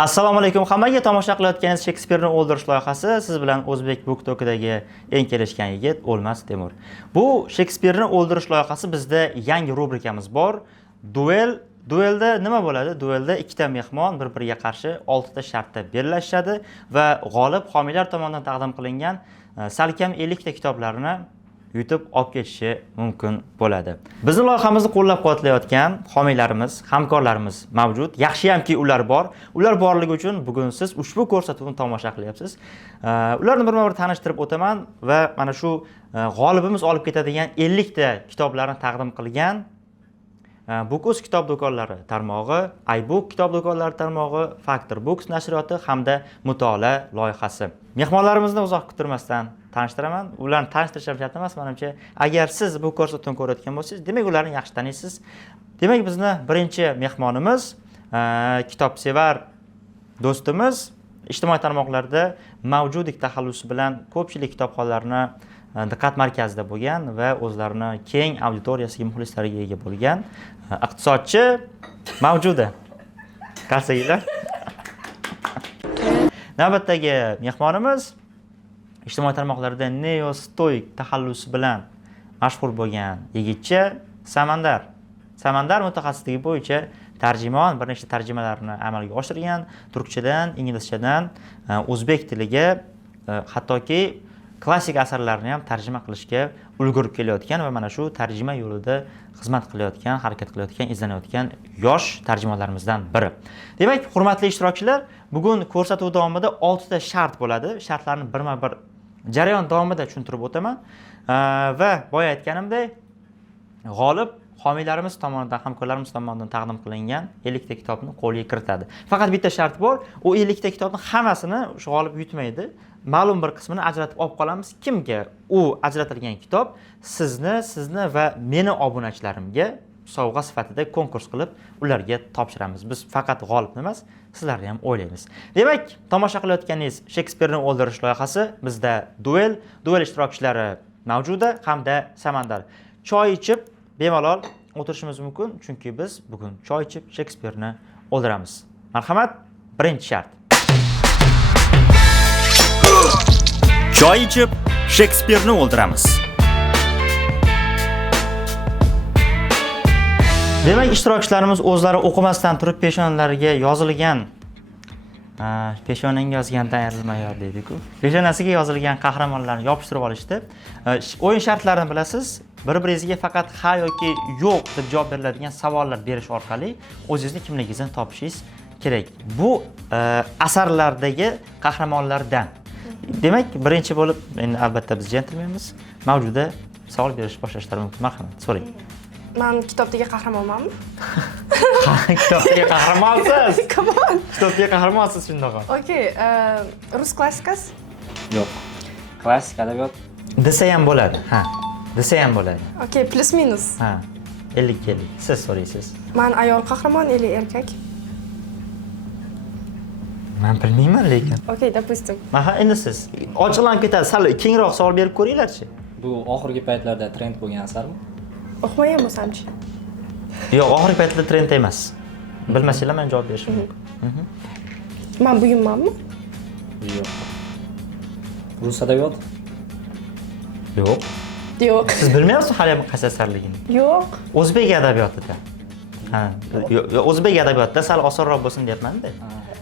Assalomu alaykum hammaga. Tomosha qilayotganingiz Shekspirni o'ldirish loyihasi. Siz bilan O'zbek BookTok'dagi eng kelishgan yigit O'lmas Temur. Bu Shekspirni o'ldirish loyihasi bizda yangi rubrikamiz bor. Duelda nima bo'ladi? Duelda ikkita mehmon bir-biriga qarshi 6 ta shartda bellashadi va g'olib homiylar tomonidan taqdim qilingan salkam 50 ta kitoblarni yutib olib ketishi mumkin bo'ladi. Bizning loyihamizni qo'llab-quvvatlayotgan homiylarimiz, hamkorlarimiz mavjud. Yaxshiyamki ular bor. Ular borligi uchun bugun siz ushbu ko'rsatuvni tomosha qilyapsiz. Ularni birma-bir tanishtirib o'taman va mana shu g'olibimiz olib ketadigan 50 ta kitoblarni taqdim qilgan Bookus kitob do'konlari tarmog'i, iBook kitob do'konlari tarmog'i, Factor Books nashriyoti hamda mutolaa loyihasi. Mehmonlarimizni uzoq kuttirmasdan tanishtiraman. Ularni tanishtirish shart emas, menimcha. Agar siz bu ko'rsatuvni ko'rayotgan bo'lsangiz, demak ularni yaxshi taniysiz. Demak bizni birinchi mehmonimiz kitobsevar do'stimiz, ijtimoiy tarmoqlarda mavjudlik taxallusi bilan ko'pchilik kitobxonlarni diqqat markazida bo'lgan va o'zlarini keng auditoriyasiga, muxlislariga ega bo'lgan iqtisodchi Mavjuda. Qarsaklar. Navbatdagi mehmonimiz ijtimoiy tarmoqlarda neostoik taxallusi bilan mashhur bo'lgan yigitcha Samandar. Samandar mutaxassisligi bo'yicha tarjimon, bir nechta tarjimalarni amalga oshirgan, turkchadan, inglizchadan o'zbek tiliga, hattoki klassik asarlarni ham tarjima qilishga ulgurib kelayotgan va mana shu tarjima yo'lida xizmat qilayotgan, harakat qilayotgan, izlanayotgan yosh tarjimonlarimizdan biri. Demak, hurmatli ishtirokchilar, bugun ko'rsatuv davomida 6 ta shart bo'ladi. Shartlarni birma-bir jarayon davomida tushuntirib o'taman. Va boya aytganimdek, g'olib homiylarimiz tomonidan, hamkorlarimiz tomonidan taqdim qilingan 50 ta kitobni qo'lga kiritadi. Faqat bitta shart bor, u 50 ta kitobni hammasini shu g'olib yutmaydi. Ma'lum bir qismini ajratib olib qolamiz. Kimga u ajratilgan kitob sizni va meni obunachilarimga sovg'a sifatida konkurs qilib ularga topshiramiz. Biz faqat g'olibni emas, sizlarni ham o'ylaymiz. Demak, tomosha qilayotganingiz Shekspirni o'ldirish loyihasi. Bizda duel ishtirokchilari Mavjuda hamda Samandar. Choy ichib bemalol o'tirishimiz mumkin, chunki biz bugun choy ichib Shekspirni o'ldiramiz. Marhamat, birinchi shart. Choy ichib Shekspirni o'ldiramiz. Demak, ishtirokchilarimiz o'zlari o'qimasdan turib peshonalariga yozilgan peshonangga yozgandan ayrilmayar deydi-ku. Peshonasiga yozilgan qahramonlarni yopishtirib olishdi. O'yin shartlarini bilasiz. Bir-biringizga faqat ha yoki yo'q deb javob beriladigan savollar berish orqali o'zingizni kimligingizni topishingiz kerak. Bu asarlardagi qahramonlardan. Demak, birinchi bo'lib, endi albatta biz jentlmenmiz. Mavjuda savol berish boshlashlari mumkin. Marhamat, so'rang. Men kitobdagi qahramonmanmi? Kitobdagi qahramonsiz. Come on. Kitobdagi qahramonsiz shundoq. Okay, rus klassikasi? Yo'q. Klassik adabiyot Desa ham bo'ladi. Ha. Desa ham bo'ladi. Okay, plus minus. Ha. 50-50. Siz so'raysiz. Men ayol qahramon, erkak. Men bilmayman lekin. Okay, допустим. Aha, endi siz ochiqlanib ketadi. Sal kengroq savol berib ko'ringlarchi. bu oxirgi paytlarda trend bo'lgan asarmi? O'qimagan bo'lsam-chi? Yo'q, oxirgi paytlarda trend emas. Bilmasanglar men javob berishim mumkin. Men buyummanmi? Yo'q. Rus adabiyot? Yo'q. Yo'q. Siz bilmayapsiz hali ham qaysi asarligini? Yo'q. O'zbek adabiyotida. Ha, o'zbek adabiyotida sal osonroq bo'lsin deyapman-da.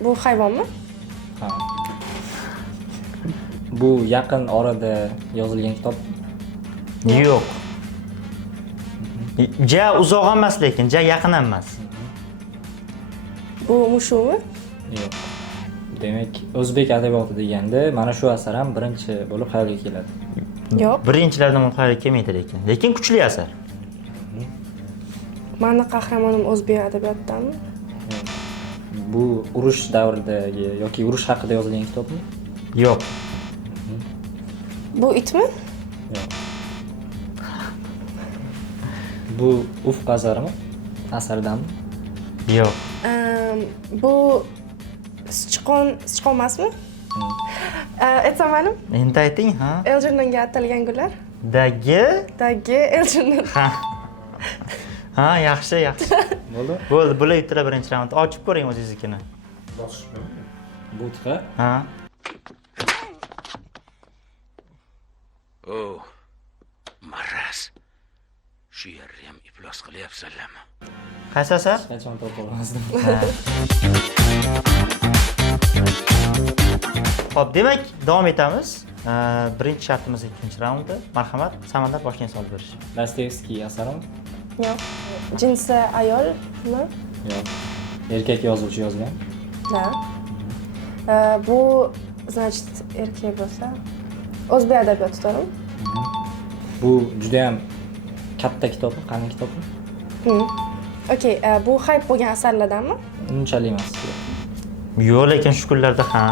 Bu hayvonmi? Ha. Bu yaqin orada yozilgan kitob? Yo'q. Ja uzoq emas lekin, ja yaqin ham emas. Bu mushumi? Yo'q. Demak, o'zbek adabiyoti deganda mana shu asar ham birinchi bo'lib xayolga keladi. Yo'q. Birinchilardan xayolga kelmaydi lekin. Lekin kuchli asar. Meni qahramonim o'zbek adabiyotidanmi? Bu urush davridagi yoki urush haqida yozilgan kitobmi? Yo'q. Bu itmi? Yo'q. Bu ufq asarimi? Asardanmi? Yo'q. Bu sichqon emasmi? Aytsammi? Endi ayting, ha? Eljonga atalgan gullar? Dagi Eljon. Ha, yaxshi. Bo'ldi? Bo'ldi, bular birinchi raund. Ochib ko'ring o'zingiznikini. Budka. Ha. Oh, marras. Shu yerni ham iflos qilyapsanlarmi? Qaysi asar? Qachon topa olmasdim. Xo'p, demak, davom etamiz. Birinchi shartimiz ikkinchi raundda. Marhamat, Samandar boshqa savol berish. Dostoyevskiy asarimi? Yo'q. Jinsi ayolmi? Yo'q. Erkak yozuvchi yozgan. Da. Bu значит erkak bo'lsa, o'zbek adabiyoti to'g'rimi? Bu juda ham katta kitobmi, qalin kitobmi? Okey, bu hype bo'lgan asarlardanmi? Unchalik emas. Yo'q, lekin shu kunlarda ha.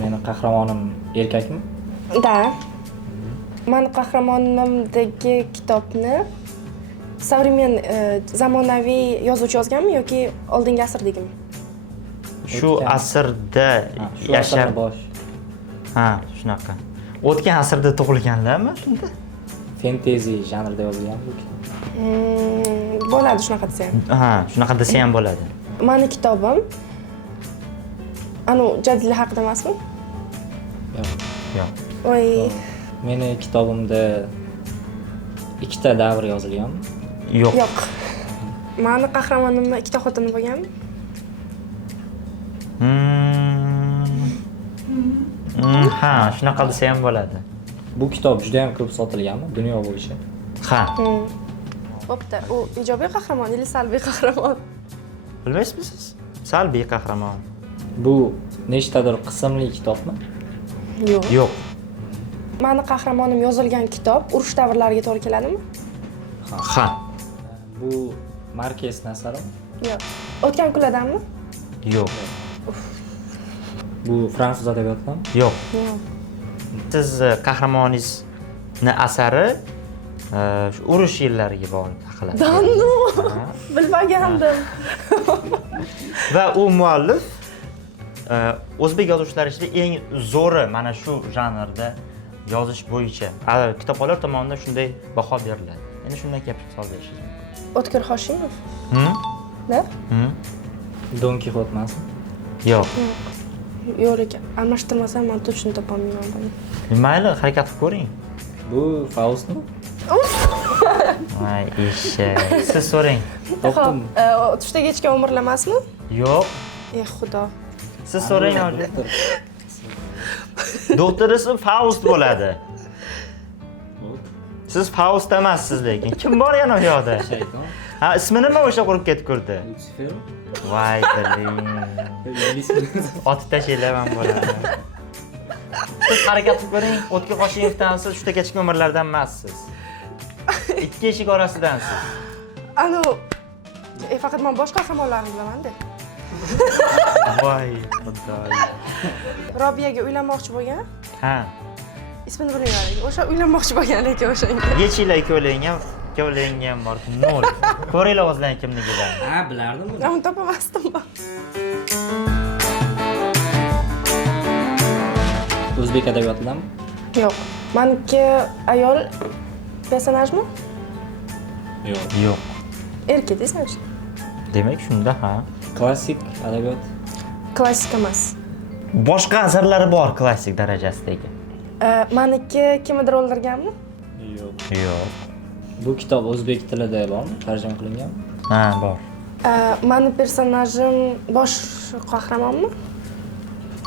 Meni qahramonim erkakmi? Da. Men qahramonimdagi kitobni современ zamonaviy yozuvchi yozganmi yoki oldingi asrdagimi? Shu asrda Shu yashab, asarni bosh. ha, shunaqa. O'tgan asrda tug'ilganlarmi shunda? Fantasy janrida yozilgan bu kitob. Bo'ladi shunaqa desa ham. Ha, shunaqa desa ham bo'ladi. Meni kitobim anu jadidlar haqida emasmi? Yo'q. Yo'q. Voy, Meni kitobimda ikkita davr yozilgan. Yo'q. yo'q. Meni qahramonimni ikkita xotini bo'lganmi? Ha, shunaqa desa ham bo'ladi. Bu kitob juda ham ko'p sotilganmi dunyo bo'yicha? Ha. Bo'pti. U ijobiy qahramon yoki salbiy qahramon? Bilmaysizmi siz? Salbiy qahramon. Bu nechtadir qismli kitobmi? Yo'q. Yo'q. Meni qahramonim yozilgan kitob urush davrlariga to'g'ri keladimi? Ha. Bu Markes asarimi? Yo'q. O'tgan kunlardanmi? Yo'q. Bu fransuz adabiyotidan? Yo'q. Yo'q. Siz qahramoningizni asari shu urush yillariga bog'liq haqida. Dannu. Bilmagandim. Va u muallif o'zbek yozuvchilari ichida eng zo'ri mana shu janrda yozish bo'yicha kitobxonlar tomonidan shunday baho beriladi. Endi shunday gap savol berishingiz mumkin. O'tkir Hoshimov? Hm? Ne? Don Kixot emasmi? Yo'q. Yo'q ekan. Almashtirmasam men точно topolmayman buni. Mayli, harakat qilib ko'ring. Bu Faustmi? Voy, eshak. Siz so'rang. Topdim. Tushda kechgan umrlar emasmi? Yo'q. Xudo. Siz so'rang hozir. Doktor ismi Faust bo'ladi. Siz Faust emassiz lekin. Kim bor yana u yoqda? Shayton. Ha, ismi nima o'sha qurib ketgurdi? Lutsifer. Voy, diling. Otib tashlanglar ham bo'ladi. Siz harakat qilib ko'ring. O'tkir Hoshimovdan siz juda kechki umrlardan emassiz. Ikki eshik orasidansiz. Anu faqat men bosh qahramonlarni bilaman-da. Voy, xudoy. Robiyaga uylanmoqchi bo'lgan? Ha. Ismini bilmayman. O'sha uylanmoqchi bo'lgan lekin o'shanga. Yechinglar ikkovlang ham bor. Nol. Ko'ringlar o'zlaring kimligidan. Ha, bilardim buni. Men topamasdim. O'zbek adabiyotidanmi? Yo'q. Meniki ayol personajmi? Yo'q. Yo'q. Erkak desangchi. Demak, shunda ha. Klassik adabiyot. Klassik emas. Boshqa asarlari bor klassik darajasidagi. Meniki kimnidir o'ldirganmi? Yo'q. Yo'q. Bu kitob o'zbek tilida bormi? Tarjima qilingan? Ha, bor. Meni personajim bosh qahramonmi?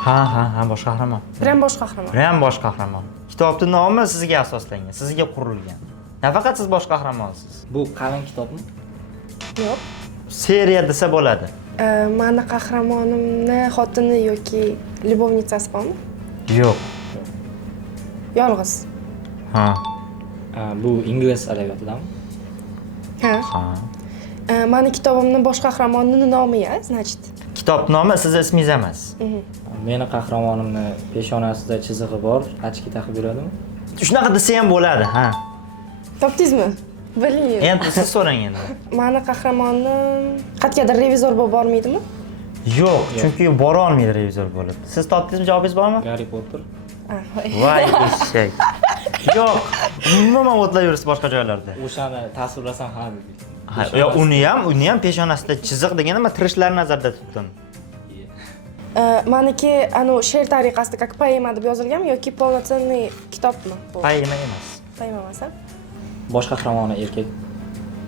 Ha, bosh qahramon. Prям bosh qahramon. Ham bosh qahramon. Kitobning nomi sizga asoslangan, sizga qurilgan. Nafaqat siz bosh qahramonsiz. Bu qalin kitobmi? Yo'q. Seriya desa bo'ladi. Meni qahramonimni xotini yoki любовницasi bormi? Yo'q. Yolg'iz. Ha. Bu ingliz adabiyotidanmi? Ha. Ha. Meni kitobimni bosh qahramonining nomi-ya, значит. Kitob nomi sizni ismingiz emas. Meni qahramonimni peshonasida chizig'i bor, ochki taqib yuradimi? Shunaqa desa ham bo'ladi, ha. Topdingizmi? Bilmayman. Endi siz so'rang endi. Meni qahramonim qat'iyatda revizor bo'lib bormaydimi? Yo'q, chunki bora olmaydi revizor bo'lib. Siz topdingizmi, javobingiz bormi? Harry Potter. Voy, eshak. Yo'q, umuman o'tlab yursiz boshqa joylarda. O'shani tasvirlasam ha dedik. Ha, uni ham peshonasida chiziq degan nima tirishlar nazarda tutdim. Maniki anu she'r tariqasida как poema deb yozilganmi yoki полноценный kitobmi bu? Poema emas. Poema emas, a? Bosh qahramoni erkak.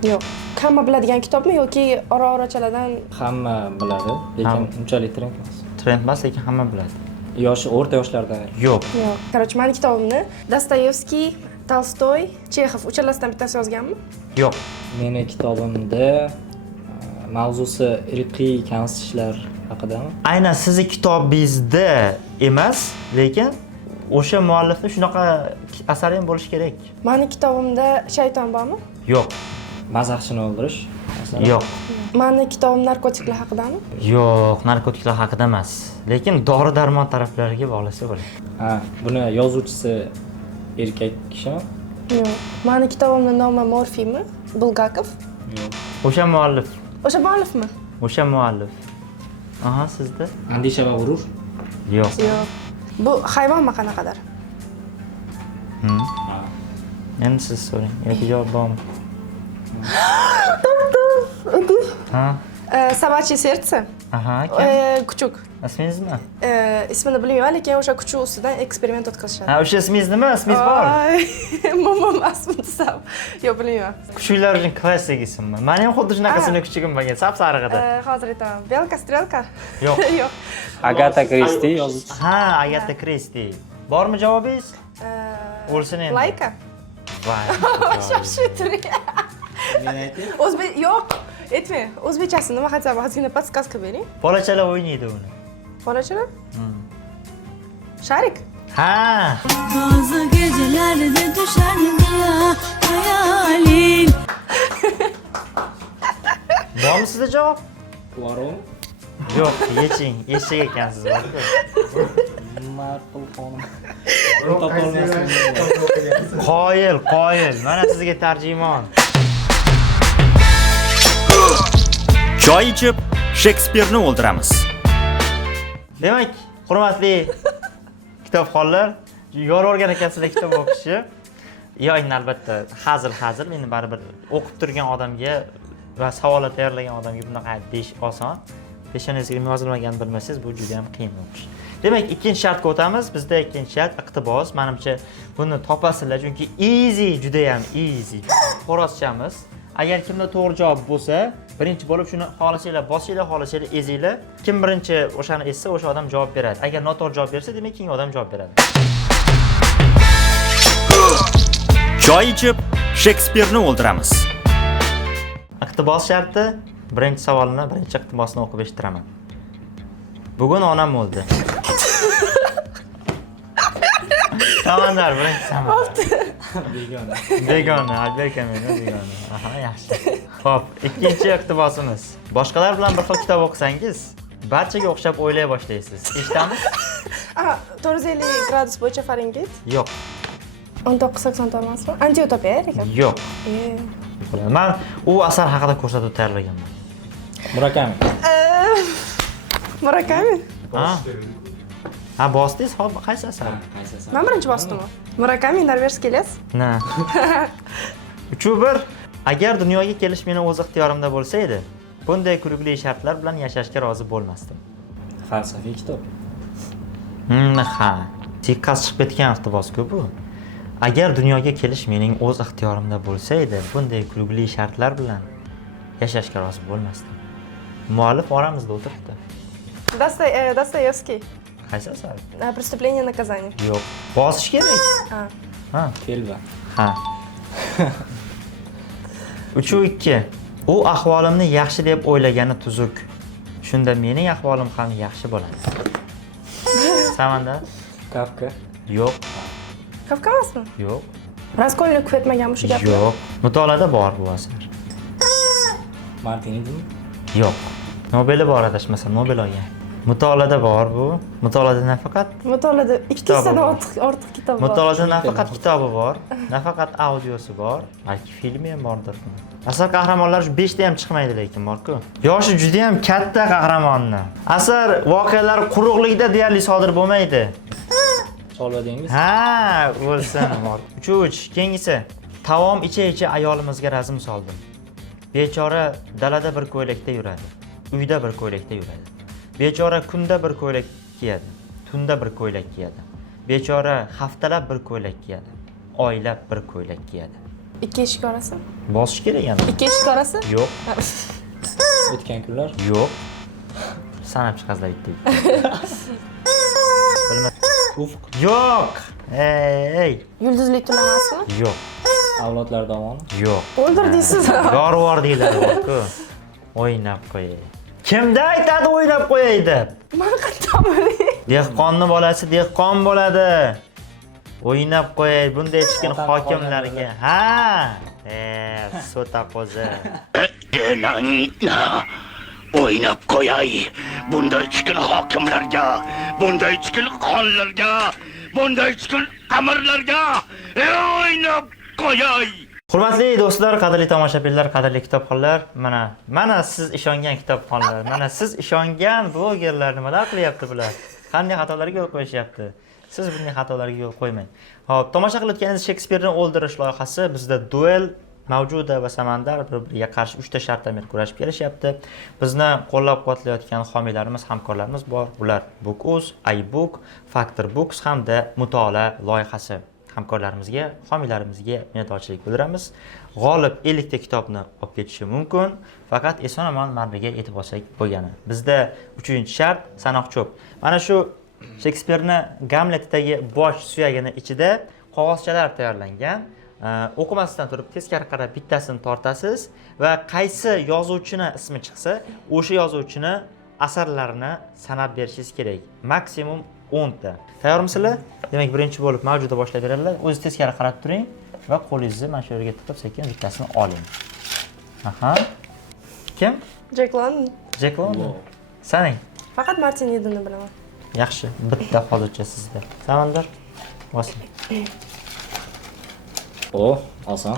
Yo'q. Hamma biladigan kitobmi yoki ora-orachalardan Hamma biladi, lekin unchalik trend emas. Trend emas, lekin hamma biladi. Yoshi o'rta yoshlarda. Yo'q. yo'q. Короче, meni kitobimni Dostoyevskiy, Tolstoy, Chexov uchalasidan bittasi yozganmi? Yo'q. Meni kitobimda mavzusi irqiy kamsitishlar haqidami? Aynan sizni kitobingizda emas, lekin o'sha muallifning shunaqa asari ham bo'lishi kerak. Meni kitobimda shayton bormi? Yo'q. Mazaxchini o'ldirish. masalan. Yo'q. Meni kitobim narkotiklar haqidami? Yo'q, narkotiklar haqida emas. Lekin dori-darmon taraflariga bog'lasa bo'ladi. Ha, buni yozuvchisi erkak kishimi? Yo'q. Meni kitobimning nomi Morfiymi? Bulgakov? Yo'q. O'sha muallif. O'sha muallifmi? O'sha muallif. Aha, sizda? Andisha va g'urur. Yo'q. Yo'q. Bu hayvonmi qanaqadir? Endi siz so'rang. Yoki javob bormi? Ha? Собачье сердце. Aha, kim? Kuchuk. Ismingizmi? Ismini bilmayman, lekin o'sha kuchuk ustidan eksperiment o'tkazishadi. Ha, o'sha ismingiz nima? Ismingiz bor? Momam asmini desam. Yo'q, bilmayman. Kuchuklar uchun klassik ismmi? Meni ham xuddi shunaqasini kuchugim bo'lgan, sap-sariqida. Hozir aytaman. Belka, strelka? Yo'q. Yo'q. Agata Kristi yozuvchisi. Ha, Agata Kristi. Bormi javobingiz? O'lsin endi. Layka? Voy. Shapshutri. O'zbek yo'q. Aytmang. O'zbekchasi nima хотя бы ozgina подсказка bering. Bolachalar o'ynaydi uni. Bolachalar? Sharik? Ha. Bazı gecelerde düşer ya hayalin. Bormi sizda javob? Poirot. Yo'q, yeching. Eshak ekansiz borku. Marpul xonim. Buni topa olmasam. Qoyil. Mana sizga tarjimon. Choy ichib Shekspirni o'ldiramiz. Demak, hurmatli kitobxonlar, yo'rorgan ekansizlar kitob o'qishni. Endi albatta hazil, meni baribir o'qib turgan odamga va savollar tayyorlagan odamga bunaqa deyish oson. Peshonangizga nima yozilmaganini bilmasangiz, bu juda ham qiyin o'qish. Demak, ikkinchi shartga o'tamiz. Bizda ikkinchi shart iqtibos. Menimcha buni topasizlar, chunki easy, juda ham easy. Xo'rozchamiz. Agar kimda to'g'ri javob bo'lsa, birinchi bo'lib shuni xohlasanglar, ezinglar. Kim birinchi o'shani essa, o'sha odam javob beradi. Agar noto'g'ri javob bersa, demak keyingi odam javob beradi. Choy ichib Shekspirni o'ldiramiz. Iqtibos sharti, birinchi savolni, birinchi iqtibosni o'qib eshittiraman. Bugun onam o'ldi. Samandar, birinchi samandar. Begona, Albert Camus begona. Aha, yaxshi. Xo'p, ikkinchi iqtibosimiz. Boshqalar bilan bir xil kitob o'qisangiz, barchaga o'xshab o'ylay boshlaysiz. Eshitamiz? 450 gradus bo'yicha Fahrenheit. Yo'q. 1984 emasmi? Anti-utopiya ekan. Yo'q. Men u asar haqida ko'rsatuv tayyorlaganman. Murakami. Murakami? Ha, bosdingiz, hop, qaysi asar? Qaysi asar? Men birinchi bosdimmi? Murakami Norvejskiy les. Na. 3-1. Agar dunyoga kelish meni o'z ixtiyorimda bo'lsa edi, bunday kulgili shartlar bilan yashashga rozi bo'lmasdim. Falsafiy kitob. Ha. Siqqas chiqib ketgan iqtibos-ku bu. Agar dunyoga kelish mening o'z ixtiyorimda bo'lsa edi, bunday kulgili shartlar bilan yashashga rozi bo'lmasdim. Muallif oramizda o'tiribdi. Dostoyevskiy. Qaysi asar? Преступление и наказание. Yo'q. Bosish kerak. Ha. Kelba. Ha. 3-2. U ahvolimni yaxshi deb o'ylagani tuzuk. Shunda mening ahvolim ham yaxshi bo'ladi. Samandar? Kafka. Yo'q. Kafka emasmi? Yo'q. Raskolnikov aytmagan shu gapni. Yo'q. Mutolaada bor bu asar. Martin Eden. Yo'q. Nobeli bor adashmasam, Nobel olgan. Mutolaada bor bu. Mutolaada nafaqat Mutolaada ikkitadan bor. ortiq kitob bor. Mutolaada nafaqat kitobi bor, nafaqat audiosi bor, balki filmi ham bordir. Asar qahramonlari shu 5 ta ham chiqmaydi lekin borku. Yoshi juda ham katta qahramonni. Asar voqealar quruqligida deyarli sodir bo'lmaydi. Cholva dengiz. Ha, bo'lsin bor. 3. Keyingisi. Taom icha-icha ayolimizga razm soldim. Bechora dalada bir ko'ylakda yuradi. Uyda bir ko'ylakda yuradi. Bechora kunda bir ko'ylak kiyadi. Tunda bir ko'ylak kiyadi. Bechora haftalab bir ko'ylak kiyadi. Oylab bir ko'ylak kiyadi. 2 eshik orasi. Bosish kerak yana. 2 eshik orasi. Yo'q, O'tgan kunlar. yo'q. Sanab chiqasizlar bitta. Ufq. Yo'q. Ey, Yulduzli tun emasmi? yo'q, Avlodlar davoni. yo'q. O'ldirdingiz. Yorvor deyiladi-ku. O'ynab qo'yay. Kimda aytadi o'ynab qo'yay deb? Men qattiq bilay. Dehqonni bolasi dehqon bo'ladi. O'ynab qo'yay bunday chikin Otam hokimlarga. Ha! Sota qo'zi. Lanitna. O'ynab qo'yay. Bunday chikin hokimlarga, bunday chikin xonlarga, bunday chikin qamirlarga o'ynab qo'yay. Hurmatli do'stlar, qadrli tomoshabinlar, qadrli kitobxonlar, mana siz ishongan kitobxonlar, mana siz ishongan blogerlar nimalar qilyapti bular? Qanday xatolarga yo'l qo'yishyapti? Siz bunday xatolarga yo'l qo'ymang. Xo'p, tomosha qilayotganingiz Shekspirni o'ldirish loyihasi bizda duel Mavjuda va Samandar bir-biriga qarshi 3 ta shartda kurashib kelishyapti. Bizni qo'llab-quvvatlayotgan homiylarimiz, hamkorlarimiz bor. Bular Book.uz, iBook, Factor Books hamda Mutolaa loyihasi. Hamkorlarimizga, homiylarimizga minnatdorchilik bildiramiz. G'olib 50 ta kitobni olib ketishi mumkin, faqat eson-omon marraga yetib olsak bo'lgani. Bizda 3-shart sanoq cho'p. Mana shu Shekspirni Gamletdagi bosh suyagini ichida qog'ozchalar tayyorlangan. O'qimasdan turib teskari qarab bittasini tortasiz va qaysi yozuvchini ismi chiqsa, o'sha yozuvchini asarlarini sanab berishingiz kerak. Maksimum 10 ta. Tayyormisizlar? Demak, birinchi bo'lib mavjuda boshlab beradilar. O'zingiz teskari qarab turing va qo'lingizni mana shu yerga tiqib sekin bittasini oling. Aha. Kim? Jack London. Jack London. Saning. Faqat Martin Edenni bilaman. Yaxshi, bitta hozircha sizda. Samandar. Bosim. O, oson.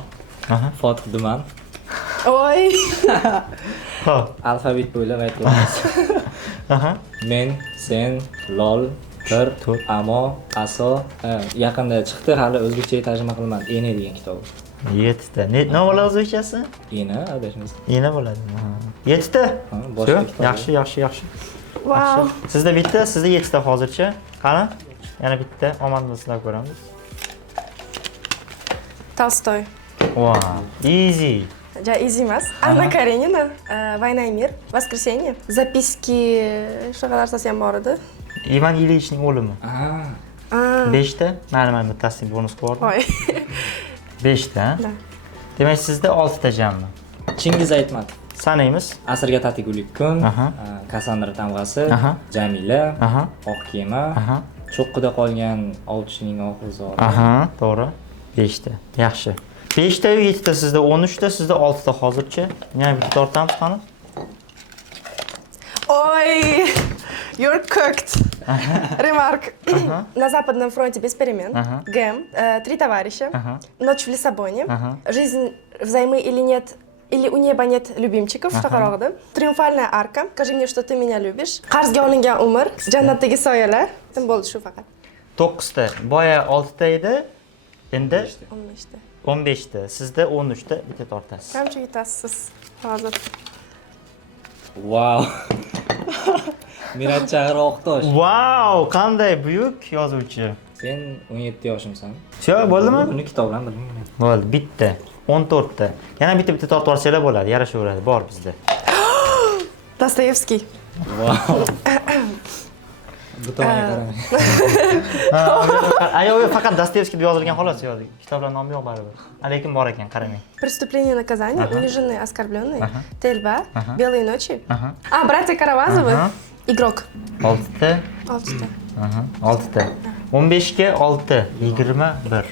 Aha. Fotih Duman. Oy. Xo'p. Alfabet bo'ylab aytamiz. Aha. Men, sen, lol, bir, amo, aso. Yaqinda chiqdi, hali o'zbekchaga tarjima qilmadi. Eni degan kitob. 7 ta. Nima bo'ladi o'zbekchasi? Eni, adashmas. Yana bo'ladi. 7 ta. Boshqa kitob. Yaxshi. Wow. Sizda bitta, sizda 7 ta hozircha. Qani? Yana bitta omonimizni sinab ko'ramiz. Tolstoy. Wow, easy. Ja, easy emas. Anna Karenina, Война и мир, Воскресенье, записки, shunaqa narsasi ham bor edi. Ivan Ilichning o'limi. 5 ta. Mana bittasini bonus qo'ydim. Voy. 5 ta. Da. Demak, sizda 6 ta jammi. Chingiz Aytmatov. Sanaymiz. Asrga tatigulik kun, Aha. Kassandra tamg'asi, Aha. Jamila, Aha. oq kema, Aha. cho'qqida qolgan ovchining oxir zori. Aha, to'g'ri. 5 ta. Yaxshi. 5 ta 7 ta sizda 13 ta, sizda 6 ta hozircha. Yana bitta tortamiz qani? Ой, you're cooked. Ремарк. На Западном фронте без перемен. Гэм. 3 товарища. Ночь в Лиссабоне. Жизнь взаймы или нет, или у неба нет любимчиков. Shunaqa Триумфальная арка. Скажи мне, что ты меня любишь. Qarzga olingan umr. Jannatdagi soyalar. Tim bo'ldi shu faqat. 9 ta. Boya 6 ta edi. Endi 15 ta. 15 ta. Sizda 13 ta bitta tortasiz. Qancha yutasiz hozir? Wow. Mirat Chag'ir Oqtosh. Wow, qanday buyuk yozuvchi. Sen 17 yoshimsan. Shu bo'ldimi? Buni kitobdan bilmayman. Bo'ldi, bitta. 14 ta. Yana bitta tortib olsanglar bo'ladi, yarashaveradi. Bor bizda. Dostoyevskiy. Wow. Bu tomonga qaramang. Ayo'y faqat Dostoyevskiy deb yozilgan xolos yozdi. Kitoblar nomi yo'q baribir. Lekin bor ekan, qaramang. Преступление и наказание, униженные, оскорбленные, Тельба, Белые ночи. Братья Карамазовы, Игрок. 6 ta. 6 ta. 6 ta. 15 ga 6, 21.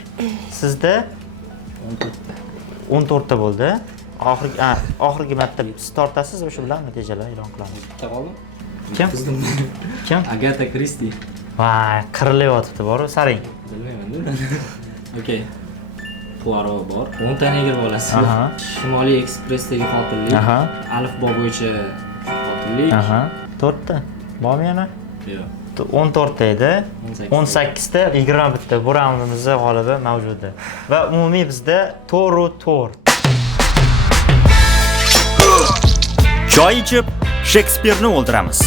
Sizda 14 ta bo'ldi. Oxirgi marta siz tortasiz, o'sha bilan natijalar e'lon qilamiz. Bitta qoldi. Kim? Kim? Agata Kristi. Vay, qirilyapti bor-ku, saring. Bilmayman-da. Okey. Poirot bor. 10 ta negr bolasi. Shimoliy ekspressdagi qotillik. Alifbo bo'yicha qotillik. 4 ta. Bormi yana? Yo'q. 14 ta edi. 18 ta, 21 ta. Bu raundimizda g'olibi mavjud. Va umumiy bizda to'ru to'r. Choy ichib Shekspirni o'ldiramiz.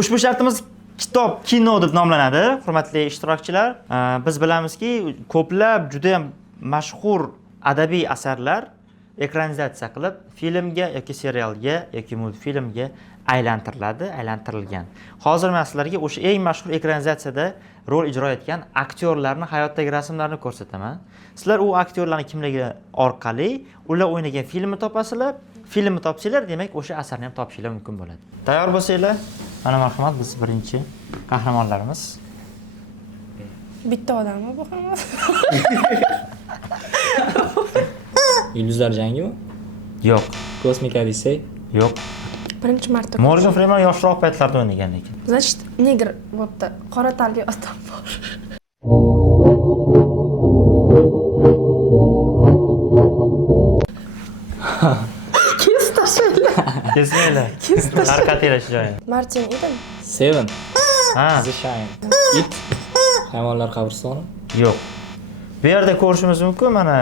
Ushbu shartimiz kitob kino deb nomlanadi, hurmatli ishtirokchilar. Biz bilamizki, ko'plab juda ham mashhur adabiy asarlar ekranizatsiya qilib filmga yoki serialga yoki multfilmga aylantirilgan. Hozir men sizlarga o'sha eng mashhur ekranizatsiyada rol ijro etgan aktyorlarning hayotdagi rasmlarini ko'rsataman. Sizlar u aktyorlarning kimligi orqali ular o'ynagan filmni topasizlar. Filmni topsanglar, demak o'sha asarni ham topishingiz mumkin bo'ladi. Tayyor bo'lsanglar, mana marhamat, biz birinchi qahramonlarimiz. Bitta odammi bu hamma? Yulduzlar jangimi? Yo'q, Kosmik Odissey? yo'q. Birinchi marta. Morgan Freeman yoshroq paytlarda o'ynagan ekan. Значит, negr bo'pti. Qora tanli odam bor. Kesib tashlaylar. Kesmaylar. Kesib tashlaylar. Tarqatinglar shu joyini. Martin Eden. Seven. Ha, The Shine. It. Hayvonlar qabristoni. yo'q. Bu yerda ko'rishimiz mumkin, mana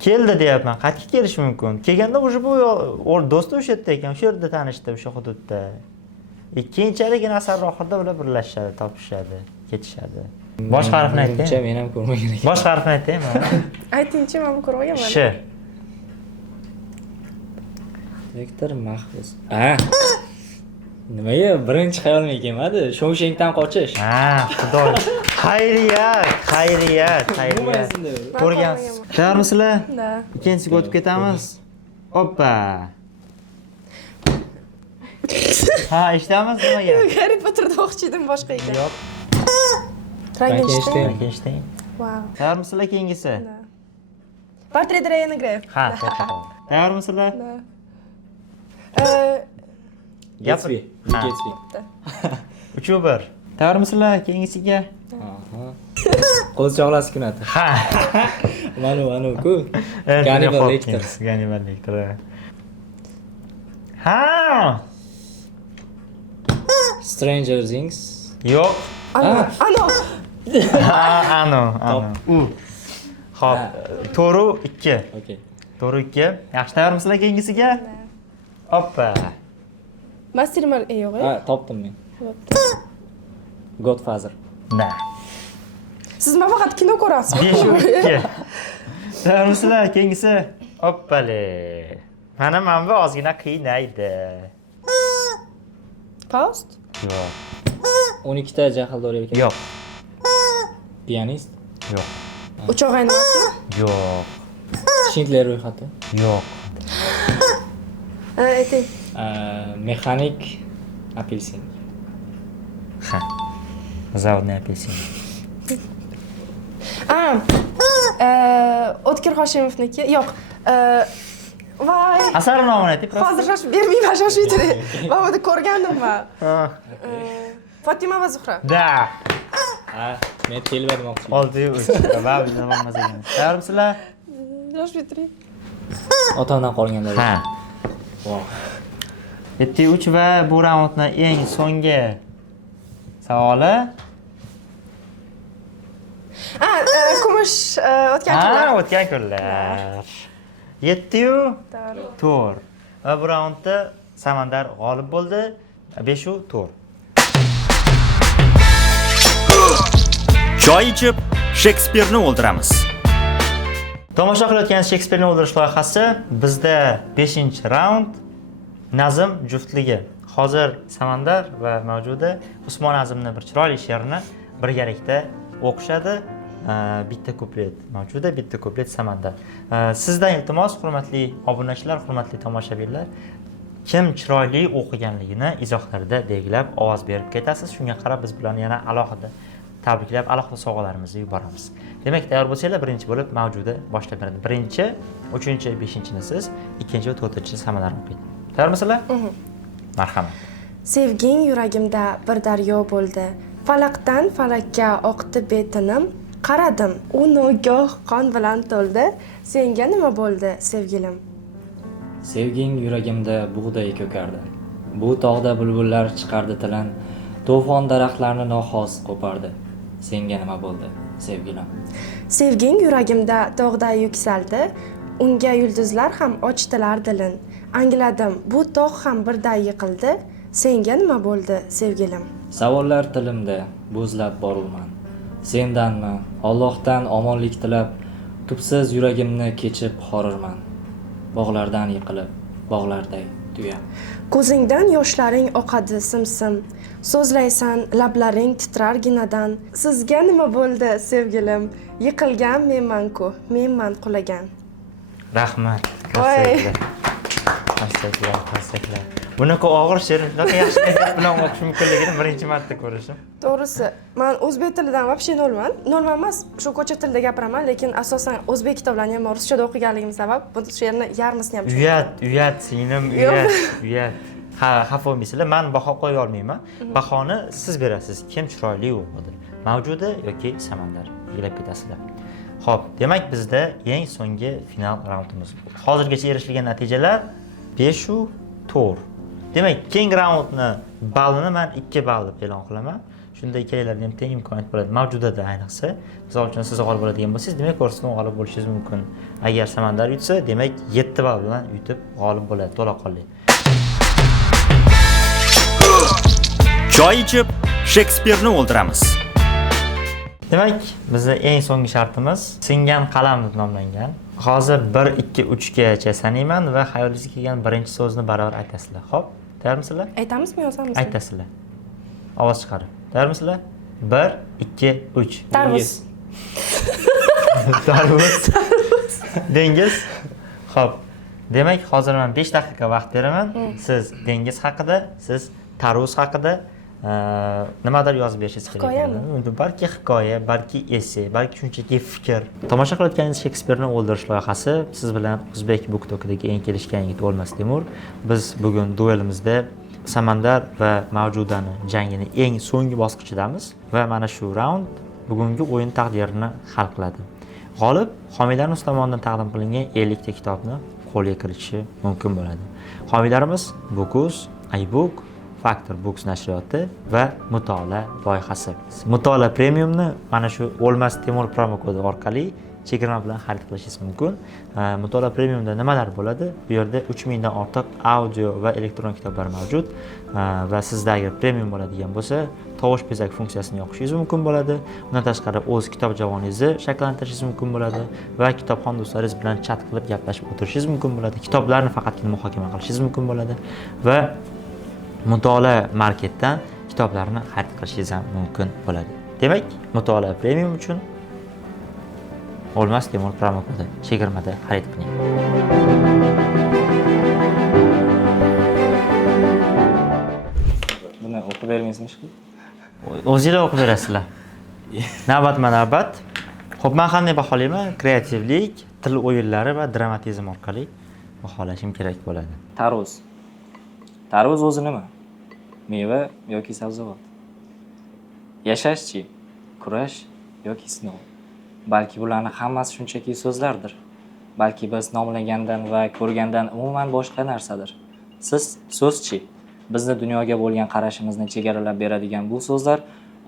keldi deyapman. Qayerga kelishi mumkin? Kelganda o'sha bu do'sti o'sha yerda ekan, o'sha yerda tanishdi, o'sha hududda. Keyinchalik asar oxirida ular birlashishadi, topishadi, ketishadi. Bosh harfni ayting. Men ham ko'rmagan ekan. Bosh harfni ayting. Aytingchi, men ko'rmaganman. Sh. Viktor Mahbus. Nimaga birinchi xayolimga kelmadi? Shoushengdan qochish. Xudo. Xayriyat. Ko'rgansiz. Tayyormisizlar? Da. Ikkinchisiga o'tib ketamiz. Hoppa. Eshitamiz nimaga? Harry Potterda o'qchi edim, boshqa ekan. Yo'q. Frankenstein. Eshitding. Wow. Tayyormisizlar keyingisi? Da. Portret Ryan Grey. To'xta. Tayyormisizlar? Da. Gatsby. Gatsby. 3-1. Tayyormisizlar keyingisiga? Qo'zichoqlar sukunati. Manu-ku. Hannibal Lecter. Hannibal Lecter. Stranger Things. Yo'q. Ano. Xo'p, to'ru 2. Okay. To'ru 2. Yaxshi, tayyormisizlar keyingisiga? Hoppa. Master yo'q. Topdim men. Godfather. Na. Siz nima faqat kino ko'rasizmi? 5-2. Tayyormisizlar keyingisi? Hoppale. Mana bu ozgina qiynaydi. Faust? Yo'q. 12 ta jahldor erkak. Yo'q. Pianist. Yo'q. Uchoq aynamasmi? Yo'q. Schindler ro'yxati. Yo'q. Ayting. Mexanik apelsin. Zavodni apelsin. O'tkir Hoshimovniki. Yo'q. Voy. Asar nomini ayting. Hozir shoshib bermayman, shoshib turing. Men buni ko'rgandim men. Fatima va Zuhra. Da. Men telba demoqchiman. 6-3. Va bilolmas ekan. Tayyormisizlar? Shoshib turing. Otamdan qolganlar. Wow. 7-3 va bu raundning eng so'nggi savoli. Kumush o'tgan kunlar. O'tgan kunlar. 7-4. Va bu raundda Samandar g'olib bo'ldi. 5-4. Choy ichib Shekspirni o'ldiramiz. Tomosha qilayotgan Shekspirni o'ldirish loyihasi bizda 5-raund nazm juftligi. Hozir Samandar va Mavjuda Usmon Azimni bir chiroyli she'rini birgalikda o'qishadi. Bitta kuplet Mavjuda, bitta kuplet Samandar. Sizdan iltimos, hurmatli obunachilar, hurmatli tomoshabinlar, kim chiroyli o'qiganligini izohlarda belgilab ovoz berib ketasiz. Shunga qarab biz bilan yana alohida tabriklab, alohida sovg'alarimizni yuboramiz. Demak, tayyor bo'lsanglar, birinchi bo'lib Mavjuda boshlab beradi. Birinchi, 3-chi, 5-chini siz, 2-chi va 4-chi Samandar o'qiydi. Tayyormisizlar? Marhamat. Sevging yuragimda bir daryo bo'ldi. Falaqdan falakka oqdi betinim. Qaradim, u nogoh qon bilan to'ldi. Senga nima bo'ldi, sevgilim? Sevging yuragimda bug'day ko'kardi. Bu tog'da bulbullar chiqardi tilan, to'fon daraxtlarni noxos qo'pardi. Senga nima bo'ldi, sevgilim? Sevging yuragimda tog'day yuksaldi. Unga yulduzlar ham ochdilar dilin. Angladim, bu tog' ham birday yiqildi. Senga nima bo'ldi, sevgilim? Savollar tilimda bo'zlab borurman. Sendanmi, Allohdan omonlik tilab, tubsiz yuragimni kechib xorirman. Bog'lardan yiqilib, bog'larday tuya. Ko'zingdan yoshlaring oqadi sim-sim. So'zlaysan, lablaring titrarginadan. Sizga nima bo'ldi, sevgilim? Yiqilgan menman-ku, menman qulagan. Rahmat. Voy. Qarsaklar. Bunaqa og'ir she'r, shunaqa yaxshi aytib bilan o'qish mumkinligini birinchi marta ko'rishim. To'g'risi, men o'zbek tilidan вообще nolman. Nolman emas, shu ko'cha tilida gapiraman, lekin asosan o'zbek kitoblarini ham ruschada o'qiganligim sabab bu she'rni yarmisini ham Uyat, singlim, uyat. Xafa bo'lmaysizlar, men baho qo'ya olmayman. Bahoni siz berasiz. Kim chiroyli o'qidi? Mavjuda yoki Samandar? Belgilab ketasizlar. Xo'p, demak bizda eng so'nggi final raundimiz. Hozirgacha erishilgan natijalar 5-4. Demak, keyingi raundni ballini men 2 ball deb e'lon qilaman. Shunda ikkalarning ham teng imkoniyat bo'ladi. Mavjudada ayniqsa, misol uchun siz g'olib bo'ladigan bo'lsangiz, demak, ko'rsatma g'olib bo'lishingiz mumkin. Agar Samandar yutsa, demak 7 ball bilan yutib g'olib bo'ladi to'laqonli. Choy ichib Shekspirni o'ldiramiz. Demak, bizning eng so'nggi shartimiz singan qalam deb nomlangan. Hozir 1 2 3 gacha sanayman va xayolingizga kelgan birinchi so'zni baravar aytasizlar. Xo'p, tayyormisizlar? Aytamizmi, yozamizmi? Aytasizlar. Ovoz chiqarib. Tayyormisizlar? 1 2 3. Tarvuz. Tarvuz. Dengiz. Xo'p. Demak, hozir men 5 daqiqa vaqt beraman. Siz dengiz haqida, siz tarvuz haqida nimadir yozib berishingiz kerak. Hikoyami? Balki hikoya, balki esse, balki shunchaki fikr. Tomosha qilayotganingiz Shekspirni o'ldirish loyihasi siz bilan O'zbek BookTok'dagi eng kelishgan yigit O'lmas Temur. Biz bugun duelimizda Samandar va Mavjudani jangining eng so'nggi bosqichidamiz va mana shu raund bugungi o'yin taqdirini hal qiladi. G'olib homiylarimiz tomonidan taqdim qilingan 50 ta kitobni qo'lga kiritishi mumkin bo'ladi. Homiylarimiz Bookus, iBook, Factor Books nashriyoti va Mutolaa loyihasi. Mutolaa premiumni mana shu O'lmas Temur promo kodi orqali chegirma bilan xarid qilishingiz mumkin. Mutolaa premiumda nimalar bo'ladi? Bu yerda 3000 dan ortiq audio va elektron kitoblar mavjud va sizda agar premium bo'ladigan bo'lsa, tovush bezak funksiyasini yoqishingiz mumkin bo'ladi. Undan tashqari o'z kitob javoningizni shakllantirishingiz mumkin bo'ladi va kitobxon do'stlaringiz bilan chat qilib gaplashib o'tirishingiz mumkin bo'ladi. Kitoblarni faqatgina muhokama qilishingiz mumkin bo'ladi va Mutolaa marketdan kitoblarni xarid qilishingiz ham mumkin bo'ladi. Demak, Mutolaa premium uchun O'lmas Temur promo kodi chegirmada xarid qiling. Buni o'qib bermaysizmi? O'zingizlar o'qib berasizlar. Navbatma-navbat. Xo'p, men qanday baholayman? Kreativlik, til o'yinlari va dramatizm orqali baholashim kerak bo'ladi. Tarvuz. Tarvuz o'zi nima? Meva yoki sabzavot? Yashashchi, kurash yoki sinov? Balki bularning hammasi shunchaki so'zlardir. Balki biz nomlagandan va ko'rgandan umuman boshqa narsadir. Siz so'zchi. Bizni dunyoga bo'lgan qarashimizni chegaralab beradigan bu so'zlar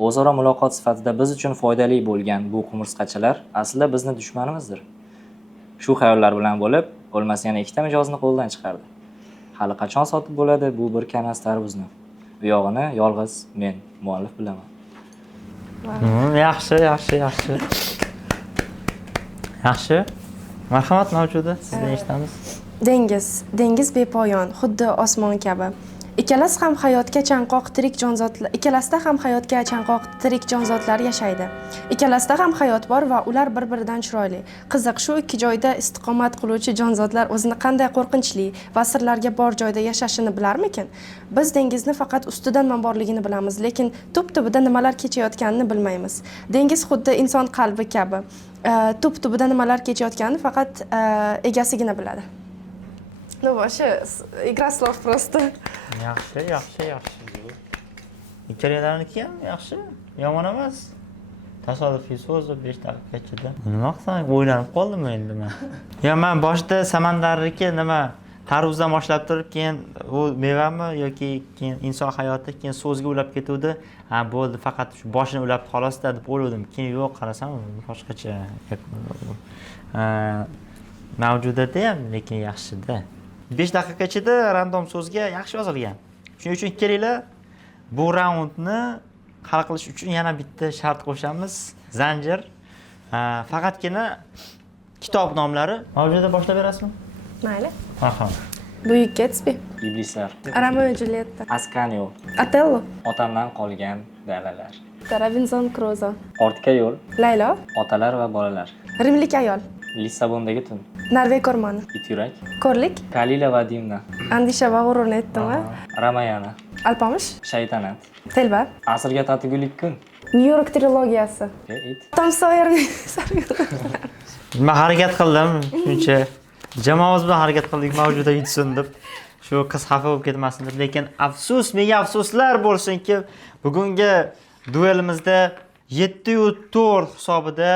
o'zaro muloqot sifatida biz uchun foydali bo'lgan bu qumursqachalar aslida bizni dushmanimizdir. Shu xayollar bilan bo'lib, O'lmas yana 2 ta mijozni qo'ldan chiqardi. Hali qachon sotib bo'ladi bu bir kanas tarvuzni? Bu yog'ini yolg'iz men muallif bilaman. Yaxshi. Yaxshi. Marhamat Mavjuda, sizdan eshitamiz. Dengiz bepoyon, xuddi osmon kabi. Ikkalasi ham hayotga chanqoq tirik jonzotlar, ikkalasida ham hayotga chanqoq tirik jonzotlar yashaydi. Ikkalasida ham hayot bor va ular bir-biridan chiroyli. Qiziq, shu ikki joyda istiqomat qiluvchi jonzotlar o'zini qanday qo'rqinchli va sirlarga bor joyda yashashini bilarmikin? Biz dengizni faqat ustidan borligini bilamiz, lekin tub-tubida nimalar kechayotganini bilmaymiz. Dengiz xuddi inson qalbi kabi. Tub-tubida nimalar kechayotganini faqat egasigina biladi. Ну, вообще, игра слов просто. Yaxshi. Ikkalariniki ham yaxshi, yomon emas. Tasodifiy so'z 5 daqiqa ichida. Nima qilsam, o'ylanib qoldim endi men. Men boshida Samandarniki nima tarvuzdan boshlab turib, keyin u mevami yoki keyin inson hayoti, keyin so'zga ulab ketuvdi. Ha, bo'ldi, faqat shu boshini ulab xolosda deb o'yladim. Keyin yo'q, qarasam, boshqacha Mavjudada ham lekin yaxshida. 5 daqiqa ichida random so'zga yaxshi yozilgan. Shuning uchun kelinglar, bu raundni hal qilish uchun yana bitta shart qo'shamiz. Zanjir. Faqatgina kitob nomlari mavzuda boshlab berasizmi? Mayli. Aha. Buyuk Getsbi, Iblislar. Romeo и Julietta, Askanio. Otello, Otamdan qolgan dalalar. Robinson Crusoe, Ortga yo'l. Laylo, Otalar va bolalar. Rimlik ayol, Lissabondagi tun. Norveg o'rmoni, It yurak. Ko'rlik, Kalila va Dimna. Andisha va g'ururni aytdimmi? Ramayana. Alpomish, Shaytanat. Telba, Asrga tatigulik kun. New York trilogiyasi, It. Tom Soyerning Men harakat qildim, shuncha jamoamiz bilan harakat qildik mavjuda yetsin deb. Shu qiz xafa bo'lib ketmasin deb, lekin afsus, menga afsuslar bo'lsinki, bugungi duelimizda 7-4 hisobida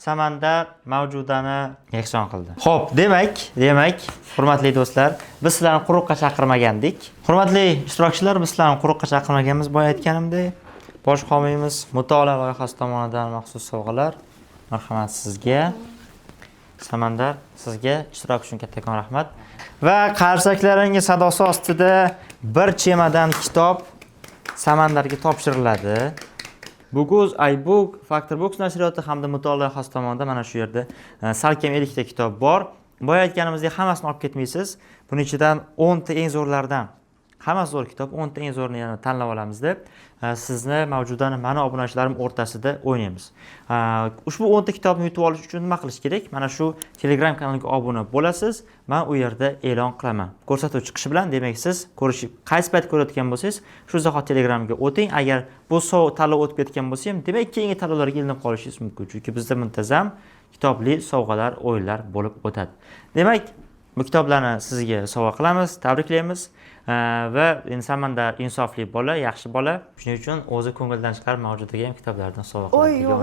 Samandar mavjudani yakson qildi. Xo'p, demak, hurmatli do'stlar, biz sizlarni quruqqa chaqirmagandik. Hurmatli ishtirokchilar, biz sizlarni quruqqa chaqirmaganmiz, boya aytganimdek. Bosh homiyimiz mutolaa loyihasi tomonidan maxsus sovg'alar. Marhamat sizga. Samandar, sizga ishtirok uchun kattakon rahmat. Va qarsaklaringiz sadosi ostida bir chemadan kitob Samandarga topshiriladi. Buguz, iBook, Factorbox nashriyoti hamda mutolaa loyihasi tomonidan mana shu yerda salkam 50 ta kitob bor. Boya aytganimizdek hammasini olib ketmaysiz. Buning ichidan 10 ta eng zo'rlardan hammasi zo'r kitob, 10 ta eng zo'rini yana tanlab olamiz deb sizni mavjudani mana obunachilarim o'rtasida o'ynaymiz. Ushbu 10 ta kitobni yutib olish uchun nima qilish kerak? Mana shu Telegram kanaliga obuna bo'lasiz. Men u yerda e'lon qilaman. Ko'rsatuv chiqishi bilan, demak siz qaysi payt ko'rayotgan bo'lsangiz, shu zahot Telegramga o'ting. Agar bu tanlov o'tib ketgan bo'lsa ham, demak keyingi tanlovlarga ilinib qolishingiz mumkin. Chunki bizda muntazam kitobli sovg'alar, o'yinlar bo'lib o'tadi. Demak, bu kitoblarni sizga sovg'a qilamiz, tabriklaymiz. Va Samandar insofli bola, yaxshi bola. Shuning uchun o'zi ko'ngildan chiqarib mavjudaga ham kitoblardan sovg'a qiladi. yo'q,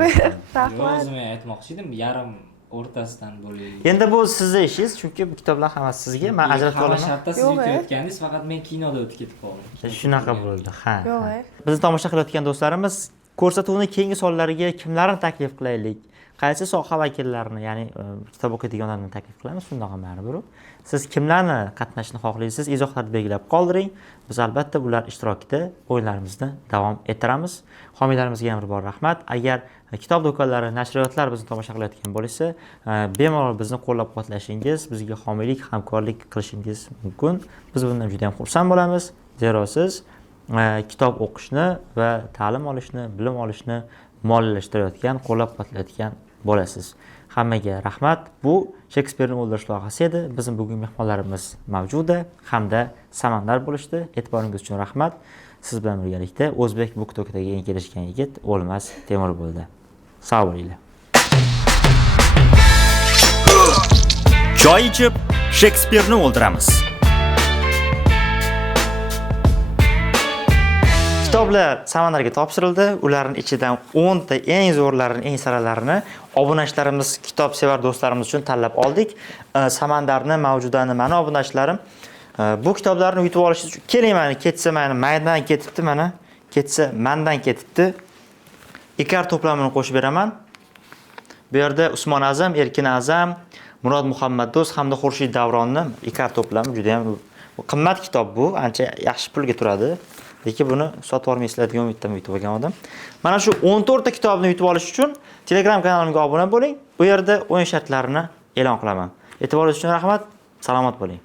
rahmat. O'zim aytmoqchi edim, yarim o'rtasidan bo'laylik. Endi bu sizning ishingiz, chunki bu kitoblar hammasi sizga. Men ajratib olaman. Shartda siz yutayotganingiz, faqat men kinoda o'tib ketib qoldim. Shunaqa bo'ldi. Ha. Yo'q. Bizni tomosha qilayotgan do'stlarimiz, ko'rsatuvning keyingi sonlariga kimlarni taklif qilaylik? Qaysi soha vakillarini, ya'ni kitob o'qiydiganlarni taklif qilamiz, shundoq ham baribir. Siz kimlarni qatnashishni xohlaysiz? Izohlarda belgilab qoldiring. Biz albatta ular ishtirokida o'yinlarimizni davom ettiramiz. Homiylarimizga ham bir bor rahmat. Agar kitob do'konlari, nashriyotlar bizni tomosha qilayotgan bo'lsa, bemalol bizni qo'llab-quvvatlashingiz, bizga homiylik, hamkorlik qilishingiz mumkin. Biz bundan juda ham xursand bo'lamiz. Zero siz kitob o'qishni va ta'lim olishni, bilim olishni moliyalashtirayotgan, qo'llab-quvvatlayotgan bo'lasiz. Hammaga rahmat. Bu Shekspirni o'ldirish loyihasi edi. Bizning bugungi mehmonlarimiz mavjuda hamda Samandar bo'lishdi. E'tiboringiz uchun rahmat. Siz bilan birgalikda O'zbek Booktalk'dagi eng kelishgan yigit O'lmas Temur bo'ldi. Sog' bo'linglar. Choy ichib Shekspirni o'ldiramiz. Kitoblar Samandarga topshirildi. Ularning ichidan 10 ta eng zo'rlarini, eng saralarini obunachilarimiz, kitobsevar do'stlarimiz uchun tanlab oldik. Samandarni mavjudani mana obunachilarim bu kitoblarni yutib olish uchun keling, mana ketsa, mana maydan ketibdi, mana ketsa mandan ketibdi. Ikar to'plamini qo'shib beraman. Bu yerda Usmon Azam, Erkin Azam, Murod Muhammaddo'st hamda Xurshid Davronni ikar to'plami juda ham qimmat kitob bu, ancha yaxshi pulga turadi. Lekin buni sotib olmaysizlar degan umiddaman yutib olgan odam. Mana shu 14 ta kitobni yutib olish uchun Telegram kanalimga obuna bo'ling. Bu yerda o'yin shartlarini e'lon qilaman. E'tiboringiz uchun rahmat. Salomat bo'ling.